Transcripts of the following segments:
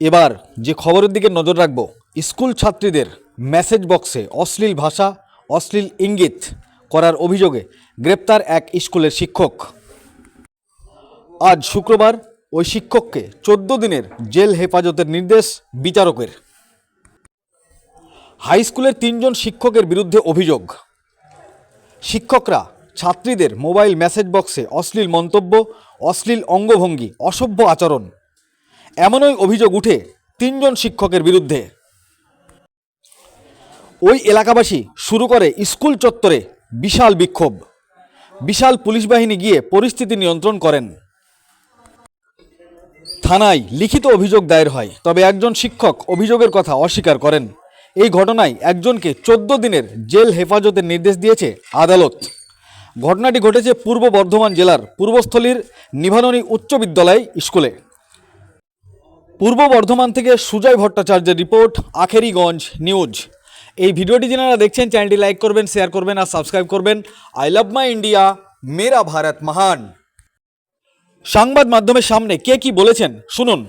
এবার যে খবরের দিকে নজর রাখব, স্কুল ছাত্রীদের মেসেজ বক্সে অশ্লীল ভাষা, অশ্লীল ইঙ্গিত করার অভিযোগে গ্রেপ্তার এক স্কুলের শিক্ষক। আজ শুক্রবার ওই শিক্ষককে চোদ্দ দিনের জেল হেফাজতের নির্দেশ বিচারকের। হাই স্কুলের তিনজন শিক্ষকের বিরুদ্ধে অভিযোগ। শিক্ষকরা ছাত্রীদের মোবাইল মেসেজ বক্সে অশ্লীল মন্তব্য, অশ্লীল অঙ্গভঙ্গি, অসভ্য আচরণ এমনই অভিযোগ উঠে তিনজন শিক্ষকের বিরুদ্ধে। ওই এলাকাবাসী শুরু করে স্কুল চত্বরে বিশাল বিক্ষোভ। বিশাল পুলিশ বাহিনী গিয়ে পরিস্থিতি নিয়ন্ত্রণ করেন। থানায় লিখিত অভিযোগ দায়ের হয়, তবে একজন শিক্ষক অভিযোগের কথা অস্বীকার করেন। এই ঘটনায় একজনকে চোদ্দ দিনের জেল হেফাজতের নির্দেশ দিয়েছে আদালত। ঘটনাটি ঘটেছে পূর্ব বর্ধমান জেলার পূর্বস্থলীর নিভাননী উচ্চ বিদ্যালয় স্কুলে। পূর্ব বর্ধমান থেকে সুজয় ভট্টাচার্যের রিপোর্ট, আখেরিগঞ্জ নিউজ। এই ভিডিওটি যারা দেখছেন, চ্যানেলটি লাইক করবেন, শেয়ার করবেন আর সাবস্ক্রাইব করবেন। আই লাভ মাই ইন্ডিয়া, মেরা ভারত মহান। সংবাদ মাধ্যমের সামনে কে কি বলেছেন, শুনুন।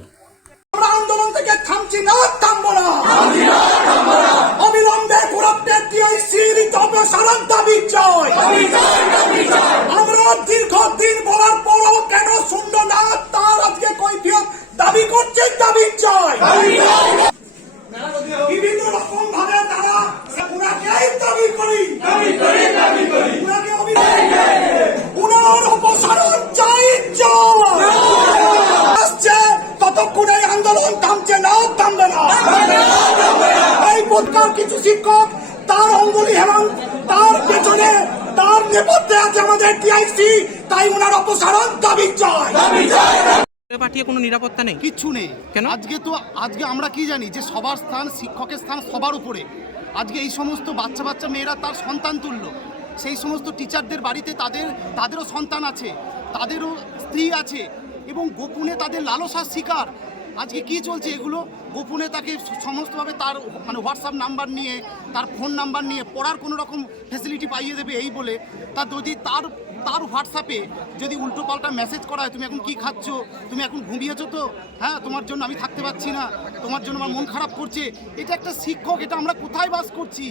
আমরা দীর্ঘদিন বলার পরও কেন না তার আজকে কৈফিয়ত দাবি করছে দাবি চাই বিভিন্ন রকম ভাবে তারা উনাকেই দাবি করি। উনার অপসারণ চাই আসছে ততক্ষণ আন্দোলন থামছে না থামবে না। এই বোধকার কিছু শিক্ষক তার অঙ্গুলি এবং তার পেছনে তার নেপথ্যে আছে আমাদের টিআইসি তাই ওনার অপসারণ দাবি চাই পাঠিয়ে কোনো নিরাপত্তা নেই? কিচ্ছু নেই। কেন? আজকে তো আজকে আমরা কি জানি যে সবার স্থান শিক্ষকের স্থান সবার উপরে। আজকে এই সমস্ত বাচ্চা বাচ্চা মেয়েরা তার সন্তান তুলল। সেই সমস্ত টিচারদের বাড়িতে তাদের তাদেরও সন্তান আছে তাদেরও স্ত্রী আছে এবং গোপনে তাদের লালসার শিকার। আজকে কি চলছে এগুলো? গোপনে তাকে সমস্তভাবে তার মানে হোয়াটসঅ্যাপ নাম্বার নিয়ে তার ফোন নাম্বার নিয়ে পড়ার কোনো রকম ফেসিলিটি পাইয়ে দেবে এই বলে। তার যদি তার তার হোয়াটসঅ্যাপে যদি উল্টো পাল্টা মেসেজ করা হয় তুমি এখন কি খাচ্ছ? তুমি এখন ঘুমিয়েছো তো? হ্যাঁ তোমার জন্য আমি থাকতে পারছি না। তোমার জন্য আমার মন খারাপ করছে। এটা একটা শিক্ষক এটা আমরা কোথায় বাস করছি?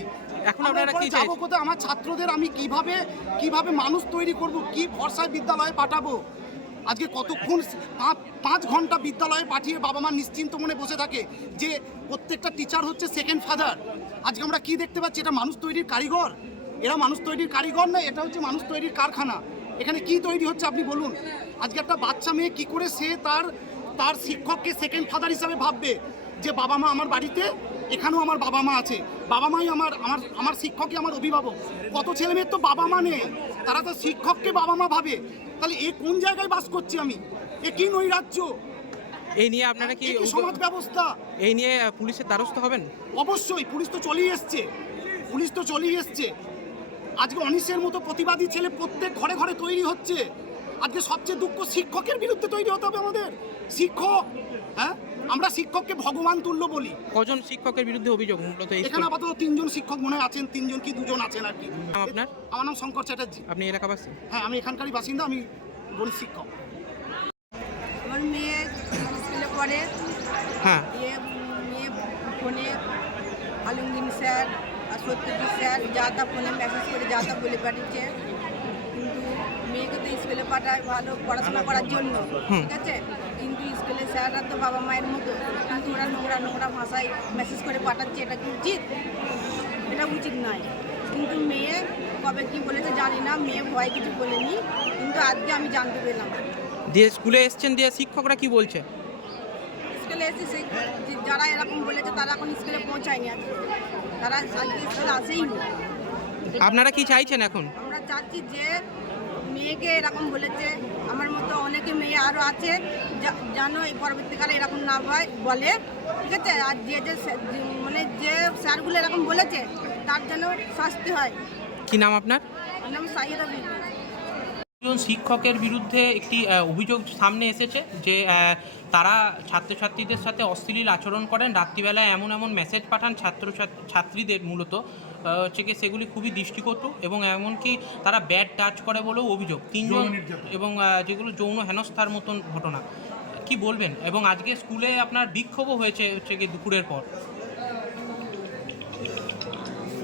এখন আমরা আপনারা কি যাব কোথায়? আমার ছাত্রদের আমি কীভাবে কীভাবে মানুষ তৈরি করব? কি ভরসায় বিদ্যালয়ে পাঠাবো? আজকে কতক্ষণ পাঁচ পাঁচ ঘণ্টা বিদ্যালয়ে পাঠিয়ে বাবা মা নিশ্চিন্ত মনে বসে থাকে যে প্রত্যেকটা টিচার হচ্ছে সেকেন্ড ফাদার আজকে আমরা কি দেখতে পাচ্ছি? এটা মানুষ তৈরির কারিগর। এরা মানুষ তৈরির কারিগর না এটা হচ্ছে মানুষ তৈরির কারখানা। এখানে কি তৈরি হচ্ছে আপনি বলুন। আজকে একটা বাচ্চা মেয়ে কি করে সে তার তার শিক্ষককে সেকেন্ড ফাদার হিসাবে ভাববে যে বাবা মা আমার বাড়িতে এখানেও আমার বাবা মা আছে। বাবা মাই আমার আমার আমার শিক্ষকই আমার অভিভাবক। কত ছেলে মেয়ের তো বাবা মা নেই। তারা তো শিক্ষককে বাবা মা ভাবে। তাহলে এ কোন জায়গায় বাস করছি আমি? এ কি নৈরাজ্য? এই নিয়ে আপনারা কি সমাজ ব্যবস্থা? এই নিয়ে পুলিশের দ্বারস্থ হবেন? অবশ্যই পুলিশ তো চলেই এসছে। পুলিশ তো চলেই এসছে। আজকে অনিশের মতো প্রতিবাদী ছেলে প্রত্যেক ঘরে ঘরে তৈরি হচ্ছে। আজকে সবচেয়ে দুঃখ শিক্ষকের বিরুদ্ধে তৈরি হতে হবে আমাদের। শিক্ষক হ্যাঁ? আমরা শিক্ষককে ভগবান তুল্য বলি। কজন শিক্ষকের বিরুদ্ধে অভিযোগ? মূলত এখানে আপাতত তিনজন শিক্ষক মনে আছেন তিনজন কি দুজন আছেন আর কি? আপনার? আমার নাম শঙ্কর চ্যাটার্জি। আপনি এলাকাবাসী? হ্যাঁ আমি এখানকারই বাসিন্দা আমি গণিত শিক্ষক। আমার মেয়ে স্কুলে পড়ে। হ্যাঁ। মেয়ে ফোনে আলমগীর স্যার। সত্যজিৎ স্যার যা তা ফোনে মেসেজ করে যা তা বলে পাঠিয়েছে। কিন্তু মেয়েকে তো স্কুলে পাঠায় ভালো পড়াশোনা করার জন্য ঠিক আছে? কিন্তু স্কুলে স্যাররা তো বাবা মায়ের মতো কিন্তু ওরা নোংরা নোংরা ভাষায় মেসেজ করে পাঠাচ্ছে এটা কি উচিত? এটা উচিত নয়। কিন্তু মেয়ে কবে কি বলেছে জানি না মেয়ে ভয় কিছু বলেনি কিন্তু আজকে আমি জানতে পেলাম। দিয়ে স্কুলে এসছেন দিয়ে শিক্ষকরা কি বলছে? স্কুলে এসে সে যে- যারা এরকম বলেছে তারা এখন স্কুলে পৌঁছায়নি আজকে। তারা আজকে স্কুলে আসেইনি আপনারা কি চাইছেন এখন? আমরা চাচ্ছি যে মেয়েকে এরকম বলেছে আমার মতো অনেকে মেয়ে আরও আছে যেন এই পরবর্তীকালে এরকম না হয় বলে ঠিক আছে? আর যে যে মানে যে স্যারগুলো এরকম বলেছে তার জন্য শাস্তি হয়। কি নাম আপনার? নাম সাইয়েদা বিবি একজন শিক্ষকের বিরুদ্ধে একটি অভিযোগ সামনে এসেছে যে তারা ছাত্রছাত্রীদের সাথে অশ্লীল আচরণ করেন। রাত্রিবেলায় এমন এমন মেসেজ পাঠান ছাত্র ছাত্রীদের মূলত হচ্ছে কি সেগুলি খুবই দৃষ্টিকটু এবং এমনকি তারা ব্যাড টাচ করে বলেও অভিযোগ। তিনজন এবং যেগুলো যৌন হেনস্থার মতন ঘটনা। কি বলবেন? এবং আজকে স্কুলে আপনার বিক্ষোভও হয়েছে হচ্ছে কি দুপুরের পর।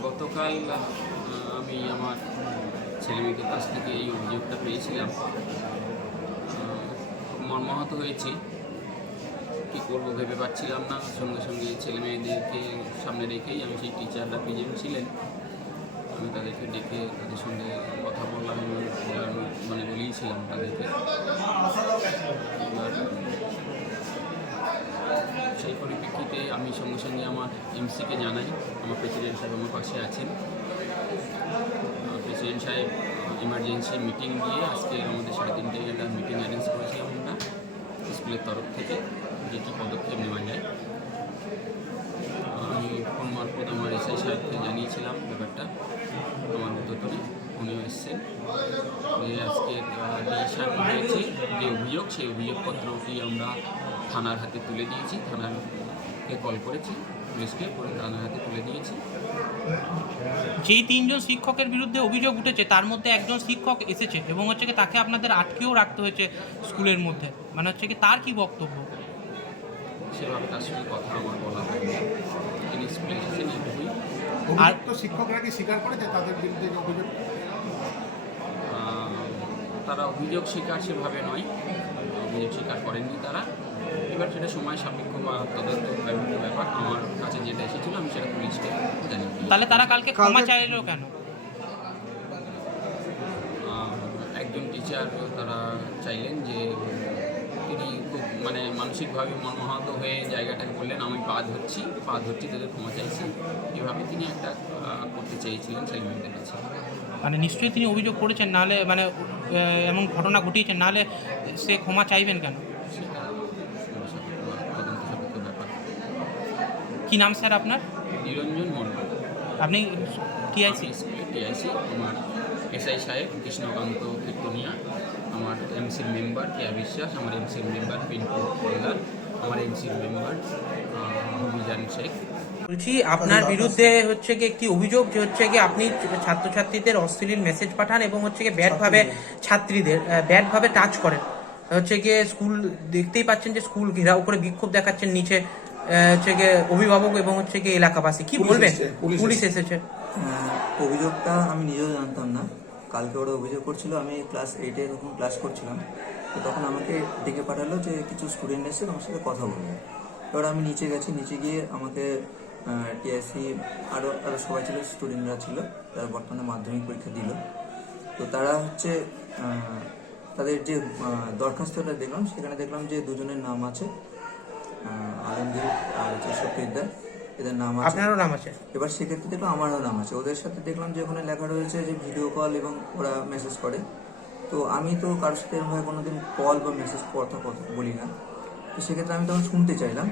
গতকাল আমি আমার ছেলেমেয়েদের কাছ থেকে এই অভিযোগটা পেয়েছিলাম। মর্মাহত হয়েছি। কী করব ভেবে পাচ্ছিলাম না। সঙ্গে সঙ্গে ছেলে মেয়েদেরকে সামনে রেখেই আমি সেই টিচাররা প্রেজেন্ট ছিলেন আমি তাদেরকে ডেকে তাদের সঙ্গে কথা বললাম এবং মানে বলিয়েছিলাম তাদেরকে। সেই পরিপ্রেক্ষিতে আমি সঙ্গে সঙ্গে আমার এমসিকে জানাই। আমার প্রেসিডেন্ট সাহেব আমার পাশে আছেন। প্রেসিডেন্ট সাহেব ইমার্জেন্সি মিটিং দিয়ে আজকে আমাদের সাড়ে তিনটায় একটা মিটিং অ্যারেঞ্জ করেছিলাম আমরা স্কুলের তরফ থেকে, যে কী পদক্ষেপ নেওয়া যায়। আমি ফোন মারফত আমার এসআই সাহেবকে জানিয়েছিলাম ব্যাপারটা, আমার উদ্যোতনে উনিও এসছেন। যে আজকে ডিসিশন হয়েছে যে অভিযোগ, সেই অভিযোগপত্রটি আমরা থানার হাতে তুলে দিয়েছি থানারকে কল করেছি। পুলিশকে থানার হাতে তুলে দিয়েছি যেই তিনজন শিক্ষকের বিরুদ্ধে অভিযোগ উঠেছে তার মধ্যে একজন শিক্ষক এসেছে এবং হচ্ছে কি তাকে আপনাদের আটকেও রাখতে হয়েছে স্কুলের মধ্যে। মানে হচ্ছে কি তার কি বক্তব্য? সেভাবে তার সঙ্গে কথা আমার বলা হয়নি তিনি স্কুলে এসেছেন এইটুকুই অভিযুক্ত শিক্ষকরা কি স্বীকার করেছে তাদের বিরুদ্ধে যে অভিযোগ? তারা অভিযোগ স্বীকার সেভাবে নয়। অভিযোগ স্বীকার করেননি তারা। এবার সেটা সময় সাপেক্ষ বা তদন্ত বিভিন্ন ব্যাপার আমার কাছে যেটা এসেছিল আমি সেটা পুলিশকে জানি তাহলে তারা কালকে ক্ষমা চাইলো কেন? একজন টিচার তারা চাইলেন যে তিনি খুব মানে মানসিকভাবে মর্মাহত হয়ে জায়গাটাকে বললেন আমি পা ধরছি পা ধরছি তাদের ক্ষমা চাইছি। এভাবে তিনি একটা করতে চেয়েছিলেন ছেলেমেয়েদের কাছে। মানে নিশ্চয়ই তিনি অভিযোগ করেছেন নাহলে মানে এমন ঘটনা ঘটিয়েছেন নাহলে সে ক্ষমা চাইবেন কেন সেটা সময় সাপেক্ষ বা তদন্ত সাপেক্ষ ব্যাপার কি নাম স্যার আপনার? নিরঞ্জন মণ্ডল। আপনি টিআইসি? টিআইসি আমার এসআই সাহেব কৃষ্ণকান্ত কীর্তনিয়া আমার এমসির মেম্বার কেয়া বিশ্বাস আমার এমসির মেম্বার পিন্টু হালদার আমার এমসির মেম্বার অভিযান শেখ। বলছি আপনার বিরুদ্ধে হচ্ছে কি একটি অভিযোগ যে হচ্ছে কি আপনি ছাত্রছাত্রীদের অশ্লীল মেসেজ পাঠান এবং হচ্ছে কি ব্যাডভাবে ছাত্রীদের। ব্যাডভাবে টাচ করেন। হচ্ছে গিয়ে স্কুল দেখতেই পাচ্ছেন যে স্কুল ঘেরাও করে বিক্ষোভ দেখাচ্ছেন নিচে। হচ্ছে গিয়ে অভিভাবক এবং হচ্ছে কি এলাকাবাসী। কি বলবেন? এসেছে, পুলিশ এসেছে। অভিযোগটা আমি নিজেও জানতাম না। কালকে ওরা অভিযোগ করছিল আমি ক্লাস এইটে তখন ক্লাস করছিলাম। তো তখন আমাকে ডেকে পাঠালো যে কিছু স্টুডেন্ট এসে আমার সাথে কথা বলবে। এবার আমি নিচে গেছি নিচে গিয়ে আমাকে টিআইসি আরও আরও সবাই ছিল স্টুডেন্টরা ছিল তারা বর্তমানে মাধ্যমিক পরীক্ষা দিল। তো তারা হচ্ছে তাদের যে দরখাস্তটা দেখলাম সেখানে দেখলাম যে দুজনের নাম আছে। আলমগীর আর হচ্ছে সত্যিদার এদের নাম আছে। আপনারও নাম আছে? এবার সেক্ষেত্রে দেখলাম আমারও নাম আছে। ওদের সাথে দেখলাম যে ওখানে লেখা রয়েছে যে ভিডিও কল এবং ওরা মেসেজ করে। তো আমি তো কারোর সাথে এরকমভাবে কোনোদিন কল বা মেসেজ কথা কথা বলি না। তো সেক্ষেত্রে আমি তখন শুনতে চাইলাম।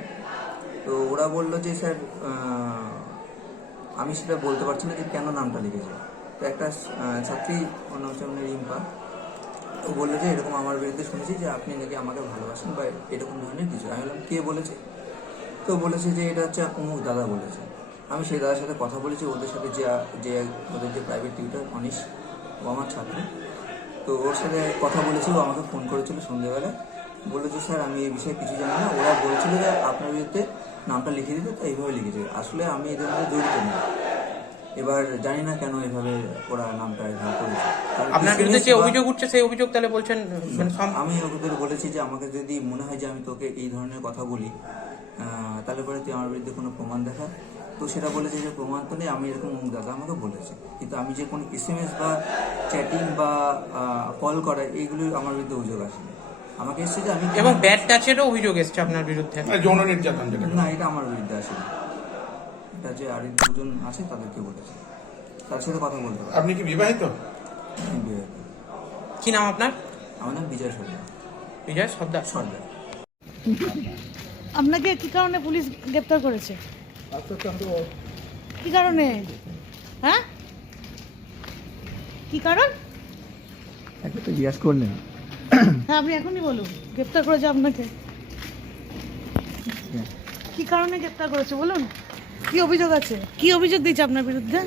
তো ওরা বলল যে স্যার আমি সেটা বলতে পারছি না যে কেন নামটা লিখেছে। তো একটা ছাত্রী ওর নাম হচ্ছে রিম্পা। ও বলল যে, এরকম আমার বিরুদ্ধে শুনেছি যে আপনি নাকি আমাকে ভালোবাসেন বা এরকম ধরনের কিছু। আমি বললাম, কে বলেছে? তো বলেছে যে, এটা হচ্ছে অমুক দাদা বলেছে। আমি সেই দাদার সাথে কথা বলেছি, ওদের সাথে যে যে ওদের যে প্রাইভেট টিউটার অনিশ, ও আমার ছাত্র। তো ওর সাথে কথা বলেছি, ও আমাকে ফোন করেছিল সন্ধ্যেবেলা বলল যে, স্যার, আমি এই বিষয়ে কিছু জানি না। ওরা বলছিল যে, আপনার বিরুদ্ধে নামটা লিখে দিতে। তো এইভাবে লিখেছে। আসলে আমি এদের মধ্যে জড়িত না। এবার জানি না কেন এভাবে ওরা নামটা এভাবে করেছে। আপনার বিরুদ্ধে যে অভিযোগ উঠছে সেই অভিযোগ তাহলে বলছেন মানে আমি ওদের বলেছি যে আমাকে যদি মনে হয় যে আমি তোকে এই ধরনের কথা বলি তাহলে পরে তুই আমার বিরুদ্ধে কোনো প্রমাণ দেখা। তো সেটা বলেছে যে প্রমাণ তো নেই আমি এরকম অমুক দাদা আমাকে বলেছে। কিন্তু আমি যে কোনো এস এম এস বা চ্যাটিং বা কল করা এইগুলো আমার বিরুদ্ধে অভিযোগ আসেনি। আমাকে এসেছে যে আমি এবং ব্যাড টাচেরও অভিযোগ এসছে আপনার বিরুদ্ধে। না এটা আমার বিরুদ্ধে আসেনি। এটা যে আরেক দুজন আছে তাদেরকে বলেছে। তার সাথে কথা বলতে পারি আপনি কি বিবাহিত? আমি কি নাম আপনার? আমার নাম বিজয় সর্দার। বিজয় সর্দার। সর্দার। আপনাকে কি কারণে পুলিশ গ্রেপ্তার করেছে? কি কারণে? হ্যাঁ? কি কারণ? একটা তো জিজ্ঞাসা করলেন। হ্যাঁ আপনি এখনই বলুন গ্রেপ্তার করেছে আপনাকে। কি কারণে গ্রেপ্তার করেছে বলুন? কি অভিযোগ আছে? কি অভিযোগ দিয়েছে আপনার বিরুদ্ধে?